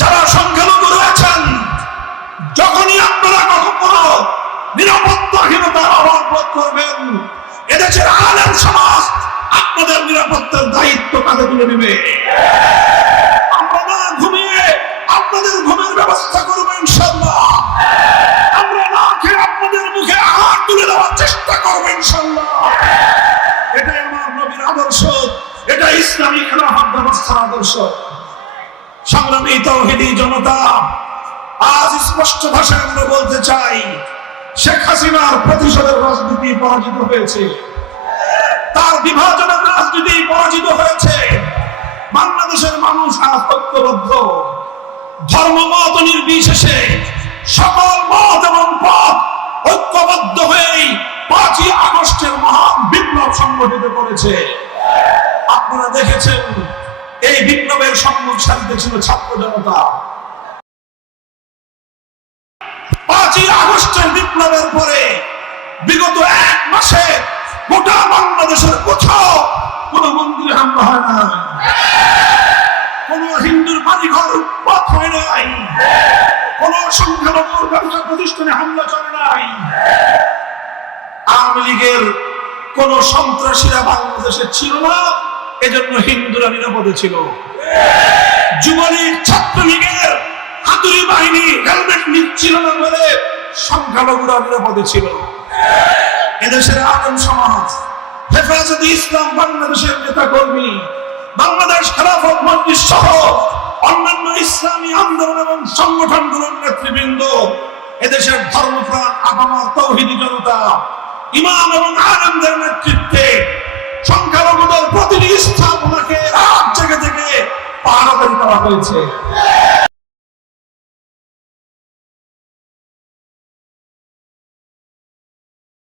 যারা সংখ্যালঘু রয়েছেন, যখনই আপনারা কখনো নিরাপত্তাহীনতার অভাব বোধ করবেন, এদেশের আলেম সমাজ আপনাদের নিরাপত্তার দায়িত্ব কাঁধে তুলে নেবে। আমরা না ঘুমিয়ে আপনাদের ঘুমের ব্যবস্থা করবো ইনশাআল্লাহ। আমরা না খেয়ে আপনাদের মুখে আঘাত তুলে দেওয়ার চেষ্টা করবো ইনশাআল্লাহ। এটাই আমার নবীর আদর্শ, এটা ইসলামী খেলাফত ব্যবস্থার আদর্শ। সংগ্রামী তাওহীদি জনতা, আজ স্পষ্ট ভাষায় আমরা বলতে চাই, শেখ হাসিনার প্রতিশোধের রাজনীতি পরাজিত হয়েছে, তার বিভাজনের রাজনীতি পরাজিত হয়েছে। বাংলাদেশের মানুষ আজ ঐক্যবদ্ধ, ধর্মমত নির্বিশেষে সকল মত এবং পথ ঐক্যবদ্ধ হয়েই 5ই আগস্টের মহান বিপ্লব সংগঠিত করেছে। আপনারা দেখেছেন এই বিপ্লবের সম্মুখ সারিতে ছিল ছাত্র জনতা। 5ই আগস্টের বিপ্লবের পরে বিগত 1 মাসে গোটা বাংলাদেশের কোথাও কোন মন্দিরে হামলা হয় না, কোন হিন্দুর বাড়িঘর উৎপাত হয় নাই, কোন সংখ্যালঘুর ব্যবসা প্রতিষ্ঠানে হামলা চলে নাই। আওয়ামী লীগের কোন সন্ত্রাসীরা বাংলাদেশে ছিল না, এজন্য হিন্দুরা নিরাপদে ছিল। যুবলীগ ছাত্রলীগের হাতুড়ি বাহিনী হেলমেট নিচ্ছিল না বলে সংখ্যালঘুরা নিরাপদে ছিল। এদেশের আলেম সমাজ, হেফাজতে ইসলাম বাংলাদেশের নেতা কর্মী, বাংলাদেশ খেলাফত মজলিস সহ অন্যান্য ইসলামী আন্দোলন এবং সংগঠনগুলোর নেতৃবৃন্দ, এদেশের ধর্মপ্রাণ আপামর তাওহীদি জনতা, ইমাম এবং আলেমদের নেতৃত্বে সংখ্যালঘুদের প্রতিটি স্থাপনাকে রাত জেগে জেগে পাহারাদারি করা হয়েছে।